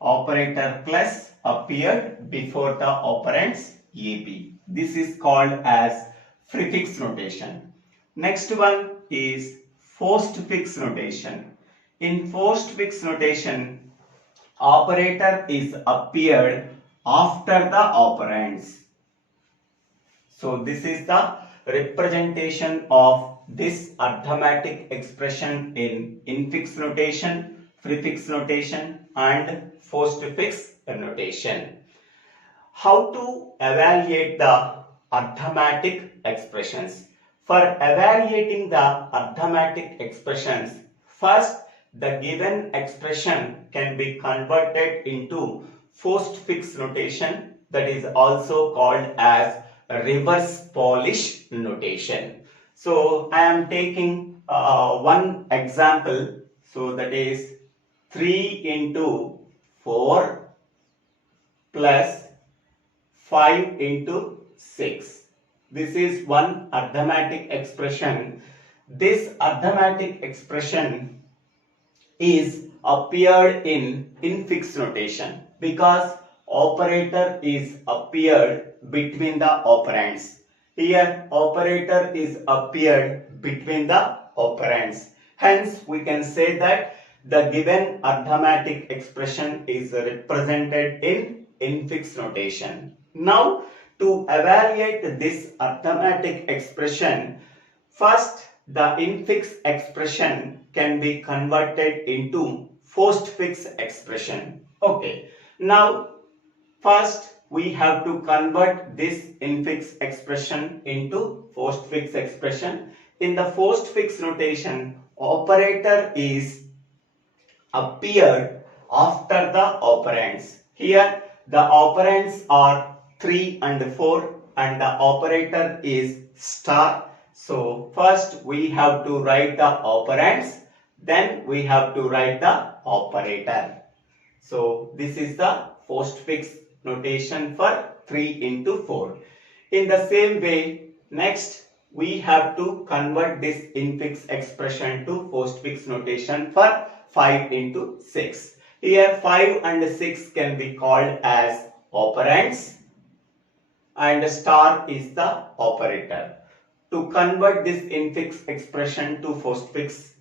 operator plus appeared before the operands AB. This is called as prefix notation. Next one is postfix notation. In postfix notation, operator is appeared after the operands. So this is the representation of this arithmetic expression in infix notation, prefix notation and postfix notation. How to evaluate the arithmetic expressions? For evaluating the arithmetic expressions, first the given expression can be converted into postfix notation, that is also called as reverse Polish notation. So I am taking one example. So that is 3 into 4 plus 5 into 6. This is one arithmetic expression. This arithmetic expression is appeared in infix notation because operator is appeared between the operands. Here operator is appeared between the operands. Hence we can say that the given arithmetic expression is represented in infix notation. Now to evaluate this arithmetic expression, first the infix expression can be converted into postfix expression. Okay. Now first we have to convert this infix expression into postfix expression. In the postfix notation, operator is appeared after the operands. Here the operands are 3 and 4 and the operator is star. So first we have to write the operands, then we have to write the operator. So this is the postfix notation for 3 into 4. In the same way, next we have to convert this infix expression to postfix notation for 5 into 6. Here 5 and 6 can be called as operands and star is the operator. To convert this infix expression to postfix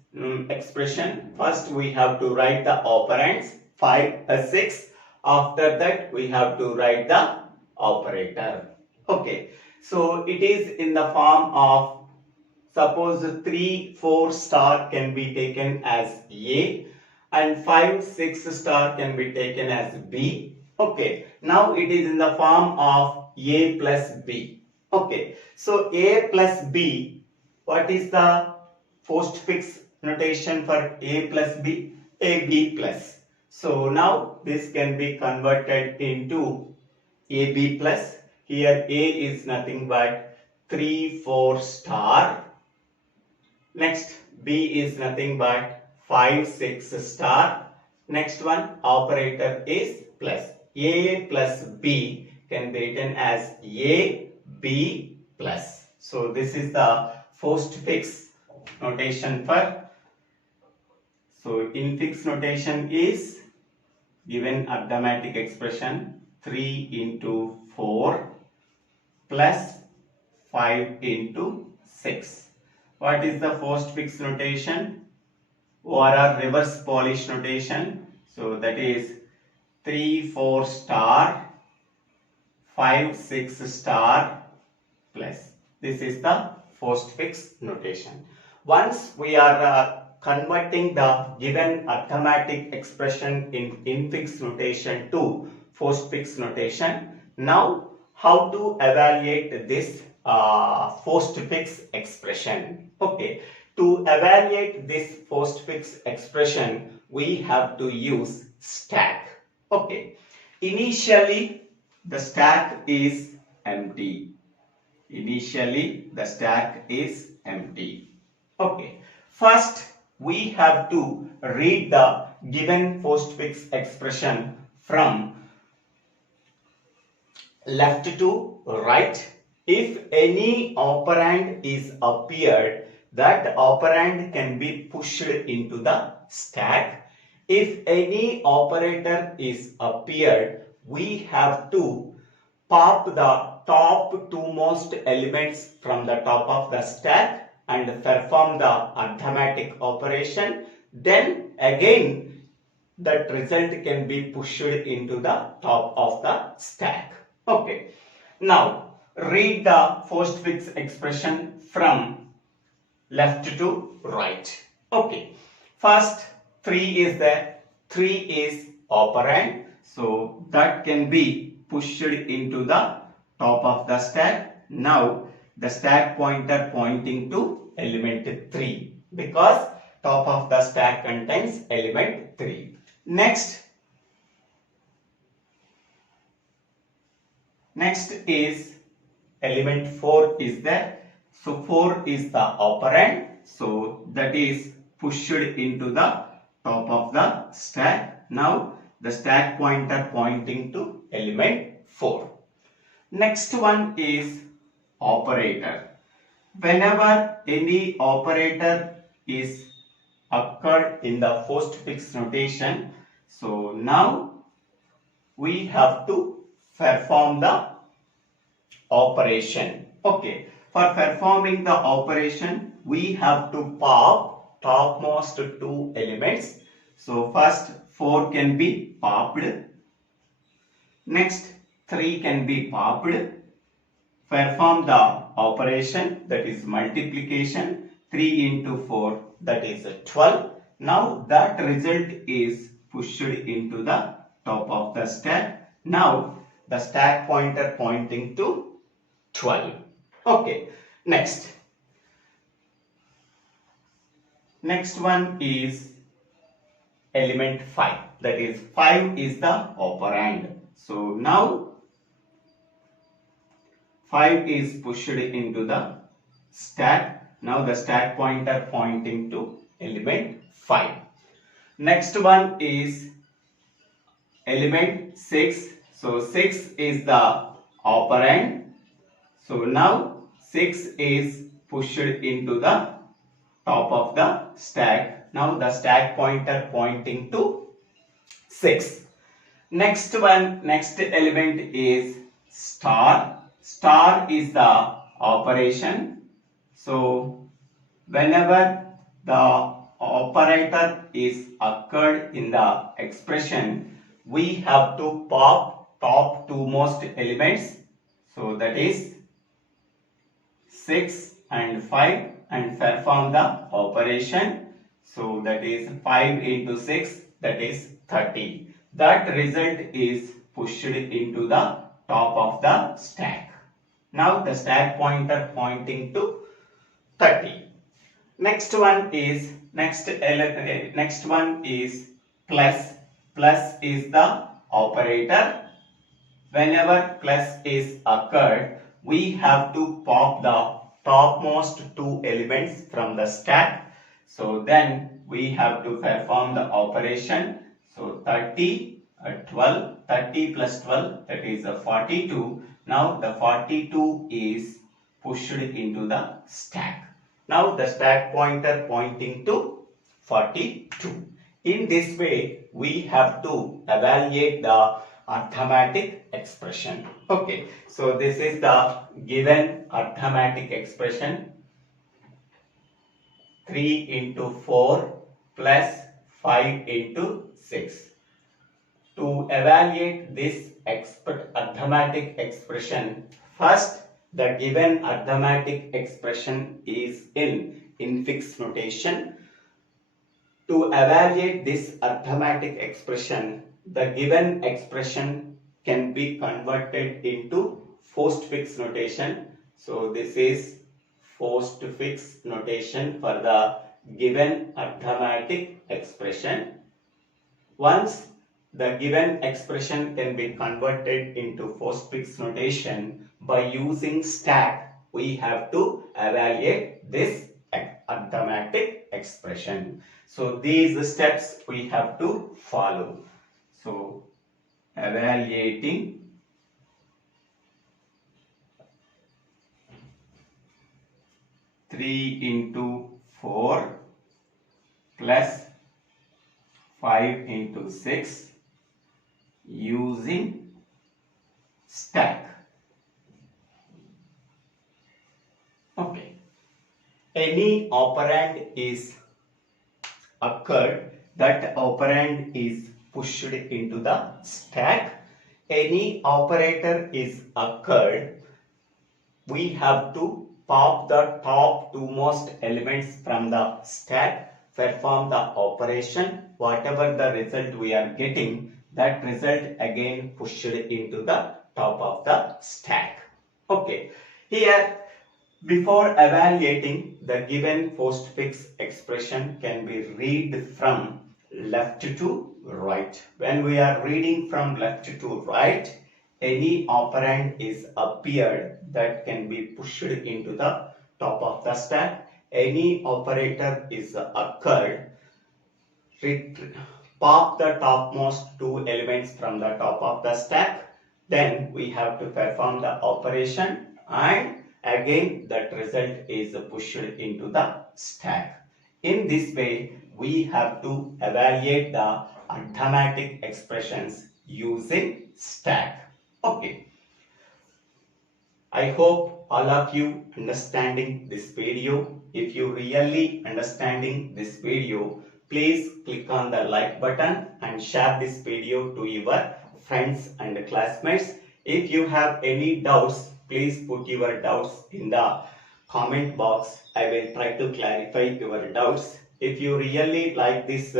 expression, first we have to write the operands 5 6. After that we have to write the operator. Okay, so it is in the form of, suppose 3 4 star can be taken as A and 5 6 star can be taken as B. Okay, now it is in the form of A plus B. Okay, so A plus B, what is the postfix notation for A plus B? AB plus. So now this can be converted into AB plus. Here A is nothing but 3 4 star. Next B is nothing but 5 6 star. Next one operator is plus. A plus B can be written as A B plus. So this is the postfix notation for. So infix notation is given arithmetic expression 3 into 4 plus 5 into 6. What is the postfix notation? Or a reverse Polish notation. So that is 3 4 star 5 6 star plus. This is the postfix notation. Once we are converting the given arithmetic expression in infix notation to postfix notation, now how to evaluate this postfix expression? Okay, to evaluate this postfix expression, we have to use stack. Okay, initially the stack is empty. Initially the stack is empty. Okay, first we have to read the given postfix expression from left to right. If any operand is appeared, that operand can be pushed into the stack. If any operator is appeared, we have to pop the top two most elements from the top of the stack and perform the arithmetic operation. Then again that result can be pushed into the top of the stack. Okay, now read the postfix expression from left to right. Okay, first 3 is there. 3 is operand, so that can be pushed into the top of the stack. Now the stack pointer pointing to element 3 because top of the stack contains element 3. Next is element 4 is there. So 4 is the operand, so that is pushed into the top of the stack. Now the stack pointer pointing to element 4. Next one is operator. Whenever any operator is occurred in the postfix notation, so now we have to perform the operation. Okay, for performing the operation we have to pop topmost two elements. So first 4 can be popped, next 3 can be popped. Perform the operation, that is multiplication. 3 into 4, that is 12. Now that result is pushed into the top of the stack. Now the stack pointer pointing to 12. Okay, next one is element 5, that is 5 is the operand. So now 5 is pushed into the stack. Now the stack pointer pointing to element 5. Next one is element 6. So 6 is the operand. So now 6 is pushed into the top of the stack. Now the stack pointer pointing to 6. Next element is star. Star is the operation. So whenever the operator is occurred in the expression, we have to pop top two most elements. So that is 6 and 5 and perform the operation. So that is 5 into 6, that is 30. That result is pushed into the top of the stack. Now the stack pointer pointing to 30. Next one is plus. Plus is the operator. Whenever plus is occurred, we have to pop the topmost two elements from the stack. So then we have to perform the operation. So 30 plus 12, that is 42. Now the 42 is pushed into the stack. Now the stack pointer pointing to 42. In this way, we have to evaluate the arithmetic expression. Okay, so this is the given arithmetic expression. 3 into 4 plus 5 into 6. To evaluate this arithmetic expression, first the given arithmetic expression is in infix notation. To evaluate this arithmetic expression, the given expression can be converted into postfix notation. So this is postfix notation for the given arithmetic expression. Once the given expression can be converted into postfix notation by using stack, we have to evaluate this arithmetic expression. So these steps we have to follow. So evaluating three into 4 plus 5 into 6 using stack. Okay. Any operand is occurred, that operand is pushed into the stack. Any operator is occurred, we have to pop the top two most elements from the stack, perform the operation. Whatever the result we are getting, that result again pushed into the top of the stack. Okay, here before evaluating, the given postfix expression can be read from left to right. When we are reading from left to right, any operand is appeared that can be pushed into the top of the stack. Any operator is occurred, pop the topmost two elements from the top of the stack. Then we have to perform the operation and again that result is pushed into the stack. In this way, we have to evaluate the arithmetic expressions using stack. Okay. I hope all of you understanding this video. If you really understanding this video, please click on the like button and share this video to your friends and classmates. If you have any doubts, please put your doubts in the comment box. I will try to clarify your doubts. If you really like this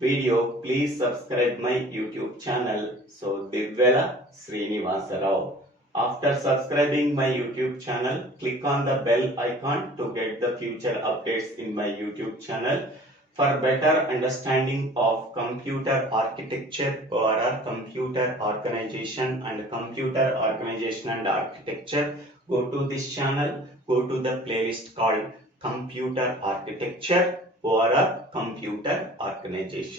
video, please subscribe my YouTube channel. So Divvela Srinivasa Rao. After subscribing my YouTube channel, click on the bell icon to get the future updates in my YouTube channel. For better understanding of computer architecture or computer organization and architecture, go to this channel, go to the playlist called Computer Architecture or Computer Organization.